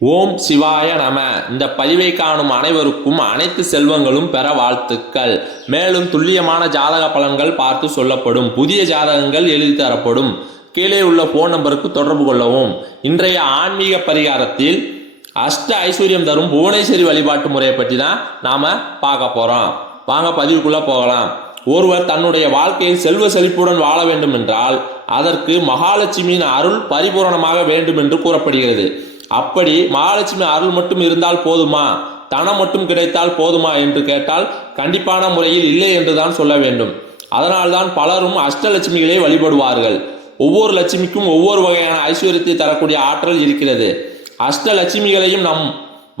ஓம் சிவாய நம. இந்த பதிவை காணும் அனைவருக்கும் அனைத்து செல்வங்களும் பெற வாழ்த்துக்கள். மேலும் துல்லியமான ஜாதக பலன்கள் பார்த்து சொல்லப்படும். புதிய ஜாதகங்கள் எழுதி தரப்படும். கீழே உள்ள போன் நம்பருக்கு தொடர்பு கொள்ளவும். இன்றைய ஆன்மீக பரிகாரத்தில் அஷ்ட ஐஸ்வர்யம் தரும் புவனேஸ்வரி வழிபாட்டு முறையை பற்றி தான் நாம பார்க்க போறோம். வாங்க பதிவுக்குள்ள போகலாம். ஒருவர் தன்னுடைய வாழ்க்கையில் செல்வ செழிப்புடன் வாழ வேண்டும் என்றால் அதற்கு மகாலட்சுமியின் அருள் பரிபூரணமாக வேண்டும் என்று கூறப்படுகிறது. அப்படி மகாலட்சுமி அருள் மட்டும் இருந்தால் போதுமா, தனம் மட்டும் கிடைத்தால் போதுமா என்று கேட்டால் கண்டிப்பான முறையில் இல்லை என்றுதான் சொல்ல வேண்டும். அதனால்தான் பலரும் அஷ்டலட்சுமிகளை வழிபடுவார்கள். ஒவ்வொரு லட்சுமிக்கும் ஒவ்வொரு வகையான ஐஸ்வர்யத்தை தரக்கூடிய ஆற்றல் இருக்கிறது. அஷ்டலட்சுமிகளையும் நாம்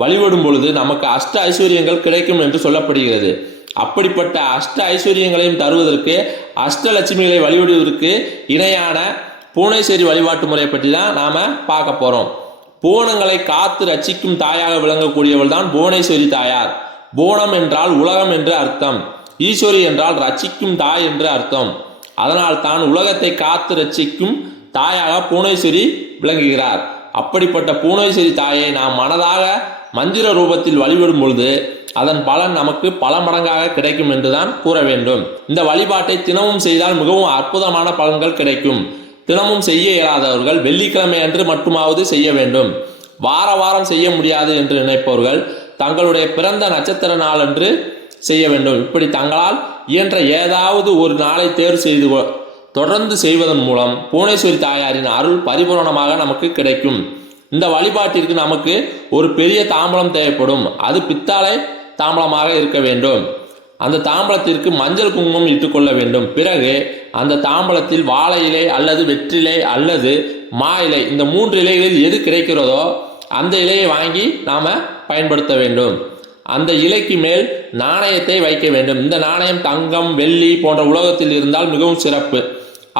வழிபடும் பொழுது நமக்கு அஷ்ட ஐஸ்வர்யங்கள் கிடைக்கும் என்று சொல்லப்படுகிறது. அப்படிப்பட்ட அஷ்ட ஐஸ்வர்யங்களையும் தருவதற்கு அஷ்டலட்சுமிகளை வழிபடுவதற்கு இணையான புவனேஸ்வரி வழிபாட்டு முறை பற்றி தான் நாம பார்க்க போறோம். புவனங்களை காத்து ரட்சிக்கும் தாயாக விளங்கக்கூடியவள் தான் புவனேஸ்வரி தாயார். புவனம் என்றால் உலகம் என்று அர்த்தம். ஈஸ்வரி என்றால் ரட்சிக்கும் தாய் என்று அர்த்தம். அதனால் தான் உலகத்தை காத்து ரட்சிக்கும் தாயாக புவனேஸ்வரி விளங்குகிறார். அப்படிப்பட்ட புவனேஸ்வரி தாயை நாம் மனதாக மந்திர ரூபத்தில் வழிபடும் பொழுது அதன் பலன் நமக்கு பல மடங்காக கிடைக்கும் என்றுதான் கூற வேண்டும். இந்த வழிபாட்டை தினமும் செய்தால் மிகவும் அற்புதமான பலன்கள் கிடைக்கும். தினமும் செய்ய இயலாதவர்கள் வெள்ளிக்கிழமை அன்று மட்டுமாவது செய்ய வேண்டும். வாரம் செய்ய முடியாது என்று நினைப்பவர்கள் தங்களுடைய பிறந்த நட்சத்திர நாள் அன்று செய்ய வேண்டும். இப்படி தங்களால் இயன்ற ஏதாவது ஒரு நாளை தேர்வு செய்து தொடர்ந்து செய்வதன் மூலம் புவனேஸ்வரி தாயாரின் அருள் பரிபூரணமாக நமக்கு கிடைக்கும். இந்த வழிபாட்டிற்கு நமக்கு ஒரு பெரிய தாம்பலம் தேவைப்படும். அது பித்தாளை தாம்பலமாக இருக்க வேண்டும். அந்த தாம்பலத்திற்கு மஞ்சள் குங்குமம் இட்டுக்கொள்ள வேண்டும். பிறகு அந்த தாம்பலத்தில் வாழை இலை அல்லது வெற்றிலை அல்லது மா இலை, இந்த 3 இலைகளில் எது கிடைக்கிறதோ அந்த இலையை வாங்கி நாம பயன்படுத்த வேண்டும். அந்த இலைக்கு மேல் நாணயத்தை வைக்க வேண்டும். இந்த நாணயம் தங்கம், வெள்ளி போன்ற உலோகத்தில் இருந்தால் மிகவும் சிறப்பு.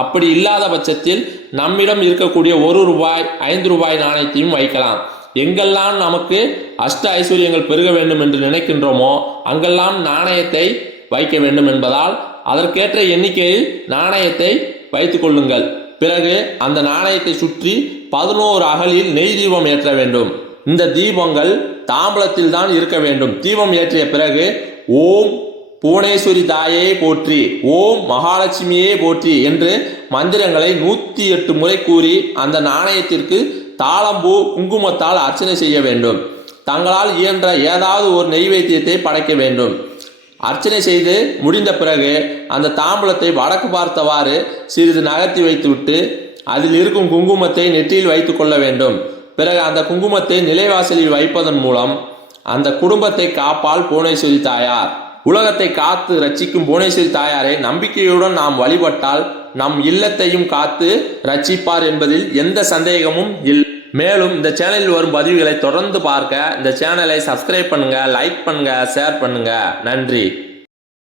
அப்படி இல்லாத பட்சத்தில் நம்மிடம் இருக்கக்கூடிய 1 ரூபாய், 5 ரூபாய் நாணயத்தையும் வைக்கலாம். எங்கெல்லாம் நமக்கு அஷ்ட ஐஸ்வர்யங்கள் பெருக வேண்டும் என்று நினைக்கின்றோமோ அங்கெல்லாம் நாணயத்தை வைக்க வேண்டும் என்பதால் அதற்கேற்ற எண்ணிக்கையில் நாணயத்தை வைத்துக் கொள்ளுங்கள். பிறகு அந்த நாணயத்தை சுற்றி 11 அகலில் நெய் தீபம் ஏற்ற வேண்டும். இந்த தீபங்கள் தாம்பலத்தில் தான் இருக்க வேண்டும். தீபம் ஏற்றிய பிறகு ஓம் புவனேஸ்வரி தாயே போற்றி, ஓம் மகாலட்சுமியே போற்றி என்று மந்திரங்களை 108 முறை கூறி அந்த நாணயத்திற்கு தாளம்பூ குங்குமத்தால் அர்ச்சனை செய்ய வேண்டும். தங்களால் இயன்ற ஏதாவது ஒரு நெய்வேத்தியத்தை படைக்க வேண்டும். அர்ச்சனை செய்து முடிந்த பிறகு அந்த தாம்பூலத்தை வடக்கு பார்த்தவாறு சிறிது நகர்த்தி வைத்துவிட்டு அதில் இருக்கும் குங்குமத்தை நெற்றியில் வைத்து கொள்ள வேண்டும். பிறகு அந்த குங்குமத்தை நிலைவாசலில் வைப்பதன் மூலம் அந்த குடும்பத்தை காப்பாள் புவனேஸ்வரி தாயார். உலகத்தை காத்து ரட்சிக்கும் புவனேஸ்வரி தாயாரை நம்பிக்கையுடன் நாம் வழிபட்டால் நம் இல்லத்தையும் காத்து ரட்சிப்பார் என்பதில் எந்த சந்தேகமும் இல்லை. மேலும் இந்த சேனலில் வரும் பதிவுகளை தொடர்ந்து பார்க்க இந்த சேனலை சப்ஸ்கிரைப் பண்ணுங்க, லைக் பண்ணுங்க, ஷேர் பண்ணுங்க. நன்றி.